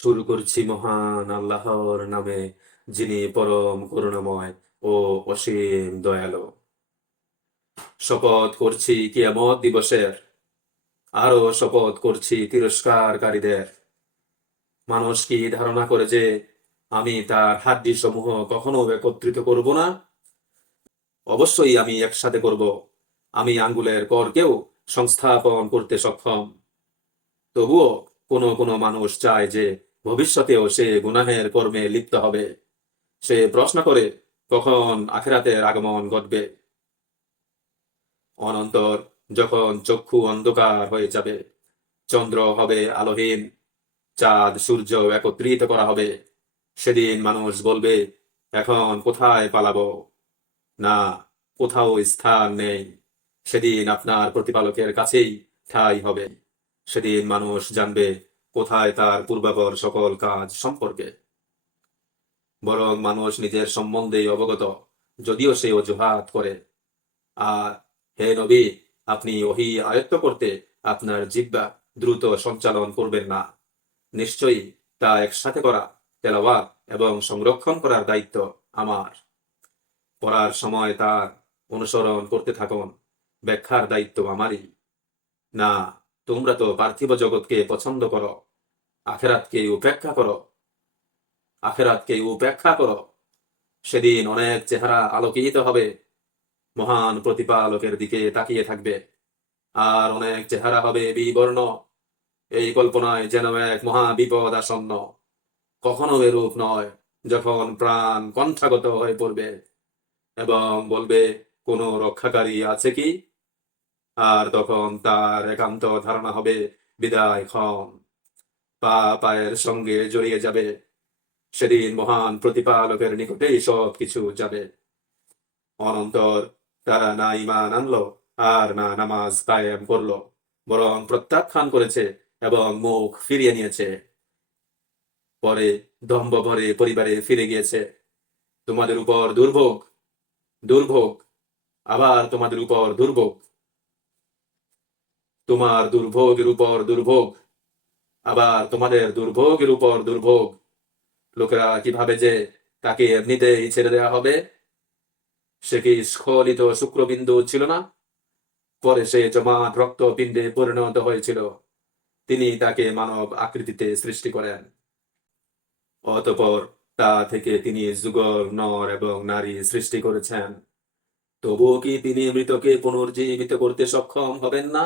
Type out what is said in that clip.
শুরু করছি মহান আল্লাহর নামে, যিনি পরম করুণাময় ও অসীম দয়ালু। শপথ করছি কিয়ামত দিবসের, আরো শপথ করছি তিরস্কারকারীদের। মানুষ কি ধারণা করে যে আমি তার হাড্ডি সমূহ কখনো একত্রিত করব না? অবশ্যই আমি একসাথে করব। আমি আঙ্গুলের করকেও সংস্থাপন করতে সক্ষম। তবুও কোনো কোনো মানুষ চায় যে ভবিষ্যতেও সে গুনাহের কর্মে লিপ্ত হবে। সে প্রশ্ন করে, কখন আখিরাতের আগমন ঘটবে? অনন্তর, যখন চক্ষু অন্ধকার হয়ে যাবে, চন্দ্র হবে আলোহীন, চাঁদ সূর্য একত্রিত করা হবে, সেদিন মানুষ বলবে, এখন কোথায় পালাবো? না, কোথাও স্থান নেই। সেদিন আপনার প্রতিপালকের কাছেই ঠাঁই হবে। সেদিন মানুষ জানবে কোথায় তার পূর্বাপর সকল কাজ সম্পর্কে। বরং মানুষ নিজের সম্বন্ধেই অবগত, যদিও সে অজুহাত করে। আর হে নবী, আপনি ওহী আয়ত্ত করতে আপনার জিহ্বা দ্রুত সঞ্চালন করবেন না। নিশ্চয়ই তা একসাথে করা, তেলাওয়াত এবং সংরক্ষণ করার দায়িত্ব আমার। পড়ার সময় তার অনুসরণ করতে থাকুন, ব্যাখ্যার দায়িত্ব আমারই। না, তোমরা তো পার্থিব জগৎকে পছন্দ করো, আখেরাতকে উপেক্ষা করো। আখেরাতকে উপেক্ষা করো। সেদিন অনেক চেহারা আলোকিত হবে, মহান প্রতিপালকের দিকে তাকিয়ে থাকবে। আর অনেক চেহারা হবে বিবর্ণ, এই কল্পনায় যেন এক মহা বিপদ আসন্ন। কখনো এরূপ নয়, যখন প্রাণ কণ্ঠাগত হয়ে পড়বে এবং বলবে, কোনো রক্ষাকারী আছে কি? আর তখন তার একান্ত ধারণা হবে, বিদায় ক্ষণ, পা পায়ের সঙ্গে জড়িয়ে যাবে। সেদিন মহান প্রতিপালকের নিকটেই সব কিছু যাবে। অনন্তর তারা না ঈমান আনলো, আর না নামাজ কায়েম করলো, বরং প্রত্যাখ্যান করেছে এবং মুখ ফিরিয়ে নিয়েছে। পরে দম্ভ ভরে পরিবারে ফিরে গিয়েছে। তোমাদের উপর দুর্ভোগ, দুর্ভোগ, আবার তোমাদের উপর দুর্ভোগ, তোমার দুর্ভোগের উপর দুর্ভোগ, আবার তোমাদের দুর্ভোগের উপর দুর্ভোগ। লোকেরা কিভাবে যে তাকে এমনিতেই ছেড়ে দেওয়া হবে? সে কি স্খলিত শুক্রবিন্দু ছিল না? পরে সে জমাট রক্তপিণ্ডে পরিণত হয়েছিল। তিনি তাকে মানব আকৃতিতে সৃষ্টি করেন। অতঃপর তা থেকে তিনি যুগল নর এবং নারী সৃষ্টি করেছেন। তবুও কি তিনি মৃতকে পুনর্জীবিত করতে সক্ষম হবেন না?